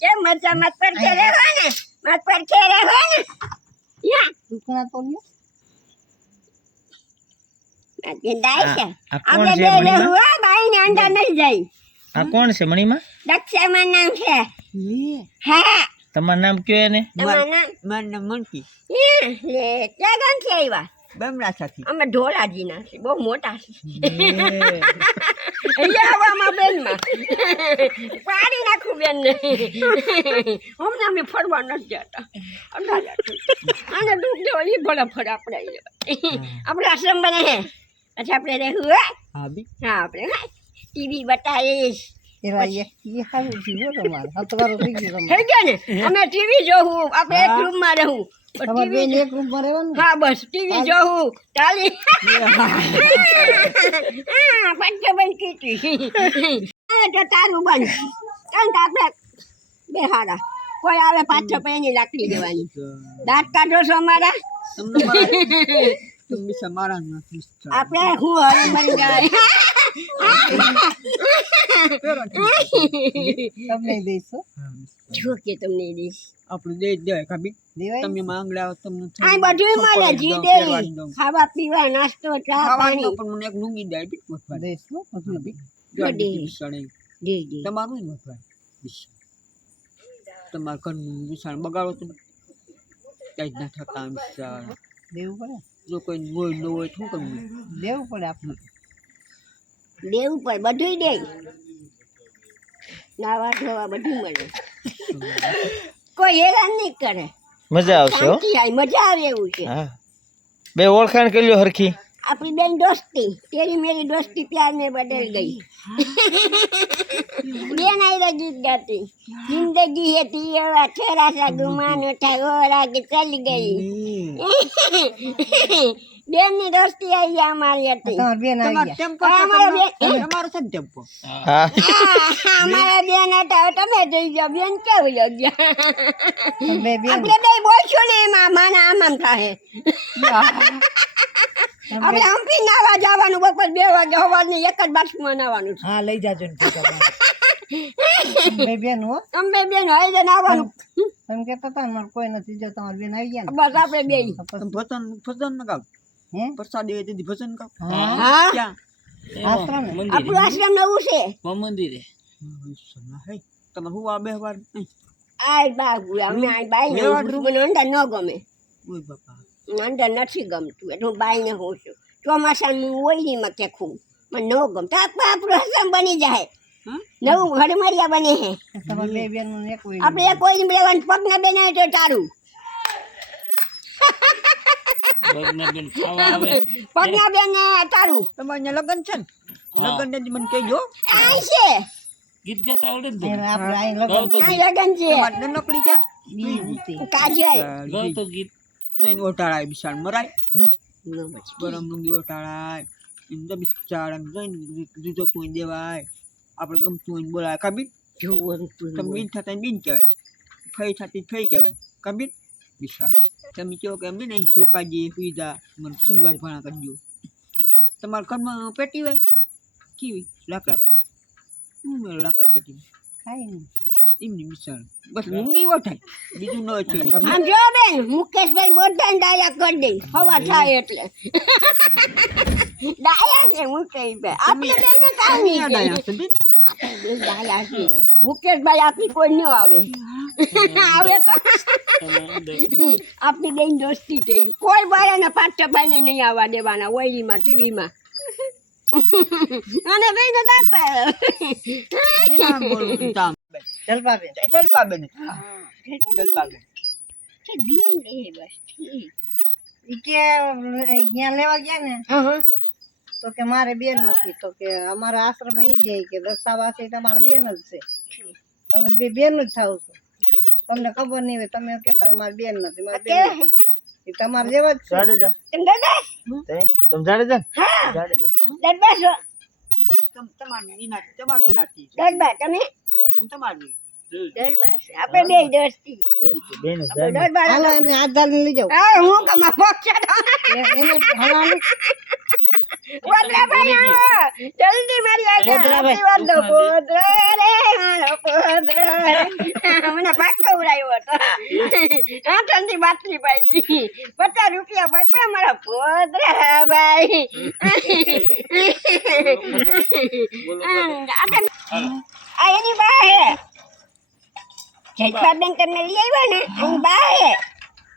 કેમ મજા મત પર છે રહેવા ને મત પર ને યા. દુખણા તો લ્યો. આ ગેંડાય છે. આ કોણ આપણે છે બે મણીમાં? રહેવું હા બાઈ ને અંડા નહીં જાય. કોણ છે મણીમાં? દક્ષામાં નામ છે. લે. હા. તમારું નામ કયો એને? મનકી બમરા સાથી અમે ઢોલાજીના છે બહુ મોટા છે. અહીંયા આવવામાં બેનમાં. પાડી નાખું બેન ને હમણાં અમે ફરવા નથી જતા. અને દુઃખ દેવો એ ભલે ફર આપણે આપણે આશ્રમ બને હે અચ્છા આપણે રહેવું હે આપણે હા. ટીવી બતાવીશ. એલા એ એ સારું તમારે. હતવારો થઈ ગયો થઈ ગયા ને? અમે ટીવી જોવું આપણે એક રૂમમાં રહું. તમારે બેન એક રૂમમાં રહેવાનું હા બસ. ટીવી જોવું ચાલી. હા. પંચો બંધ કીધી હા તો તારું બંધ. કારણ કે આપણે બે હારા. કોઈ આવે પાછો પછી એની લાકડી દેવાની. દાંત કાઢો છો અમારા? આપણે હું હરી મરી જાય. તમને દઈશું જો કે તમને દઈશ આપણે દે જ દેવાય કાબી દેવાય તમે માંગડા તમને આ બધું મળે જી દે ખાવા પીવા નાસ્તો ચા પાણી. પણ મને એક ડુંગી દે બી દે દઈશું બધું દે. દે. દે તમારું જ વફવા તમાર ઘરનું વિશાળ બગાડો તમે. કઈ જ ના થતા વિશાળ દેવું પડે. જો કોઈ હોય ન હોય તો શું કરવું? દેવું પડે આપણે દેવું પણ બધું દે. નાવા ધોવા બધું મળે. કોઈ હેરાન નહીં કરે. મજા આવશે હો. મજા આવે એવું છે. બે ઓળખાણ કર્યો લ્યો હરખી. આપણી બેન દોસ્તી તેરી મેરી દોસ્તી પ્યાર ને બદલ ગઈ. હતી. જિંદગી હતી એવા થોડા સા ગુમાનો થાય ઓરા કે ચાલી ગઈ. બેનની દોસ્તી આવી અમારી હતી. અમારા બેન હતા તમે જઈ જાઓ બેન કેવું લાગ્યા આપણે બે બોલશું ને એમાં માના આમ આમ થાય હવે હમ્પી નાવા જવાનું બપોર બે વાગે હોવાનું એક જ બાસમાં નાવાનું હા લઈ જાજો ને બે બેન હો. અમે બેન હોય છે નાવાનું એમ કહેતા હતા મારે કોઈ નથી જો તમારે બેન આવી ગયા બસ આપણે બે. ભજન ભજન ન ગાવ? હે? પ્રસાદ એ દીધી ભજન ગાવ? હા. ક્યાં? આશ્રમ આપણું આશ્રમ નવું છે. મંદિરે? તમે હું આ બે વાર? આય બાબુ અમે આય બાઈ મને અંડા ન ગમે. ઓય બાપા. અંડા નથી ગમતું. એટલે હું બાઈ ને હોઉં છું. ચોમાસાનું ઓઈલીમાં કેખું મને ન ગમતા. આપણે આપણું આશ્રમ બની જાય? નવું મળ્યા બને હે. તમારે બે બેનનું એક હોય. આપણે એક કોઈ લેવાનું પગને બેન તો તારું પગના બેન ને તારું તમારે અહીંયા લગ્ન છે ને? લગ્ન ને મને કહેજો. આય છે. આપણે અહીં લગન આય લગ્ન છે. નોકરી હતી. કાજલ. જઈને ઓટાળાય બિચાર મરાય? ગરમ ડુંગળી ઓટાળાય તો બિચારા જઈને દીધો તું દેવાય. આપણે ગમતું હોય ને કબીર? તમે બીન થતા બીન કહેવાય. ફઈ થતી ફઈ કહેવાય. કબીર? વિશાળ. તમે કહો કે અમે નહીં શોકાજી સુવિધા. મને સુંદર ભણા કરી દો. તમારા ઘરમાં પેટી હોય? કેવી? લાકડા પેટી. હું લાકડા પેટી ખાય ને. એમની મિશાળ બસ ઊંઘી ઓઠાય બીજું ન થઈ આમ જો બેન મુકેશભાઈ બોલતા ડાયા કરી દે. હવા થાય એટલે. ડાયા છે મુકેશભાઈ. આપણે બેન કામ નહીં ડાયા છે મુકેશભાઈ આપી. કોઈ ન આવે. આવે તો. આપણી બેન દોસ્તી થઈ. કોઈ બારાને પાંચ છ ભાઈને નહીં આવવા દેવાના ઓઈલીમાં ટીવીમાં. અને બેન જલપાબેન. જલપાબેન. જલપાબેન. બેન લે બસ. કે ત્યાં લેવા ગયા ને? તો કે મારે બેન નથી તો કે અમારા આશ્રમ એ જાય કે દક્ષાવાસી તમારા બેન જ છે. તમે બે બેન જ થાવ છો. તમને ખબર નહીં હોય તમે કેતા મારી બેન નથી મારી બેન એ તમારે જેવા જ છે. જાડેજા. તમે દાદા? તમે જાડેજા? જાડેજા. દરબાર છો? તમ- તમારી ગિનાતી તમારી ગિનાતી દરબાર તમે? હું તમારી આપણે બે દોસ્તી. દોસ્તી બેન જ આપણે જાય ને. દરબાર હાલો એને હાથ ધારીને લઈ જાઓ હું કમા ફોક છે તો. એ- એને હાલો આવો જલ્દી મારી આગળ પોદરો રે મને પાક હતો. આઠની બાટલી પાઈ પચાસ રૂપિયા પાપ્યા મારા પોદરા ભાઈ. આ એની બા હે. તમને લઈ આવ્યા ને? એની બા હે.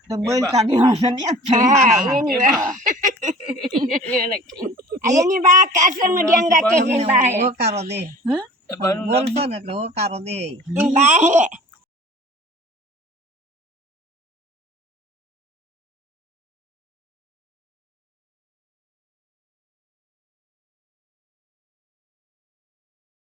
તો બોલ કાઢી હશે ને હા, એની બા. આ એની બા કાસરનું ધ્યાન રાખે છે બા હે હોકારો દે. હે? બોલશો ને એટલે હોકારો દે. બા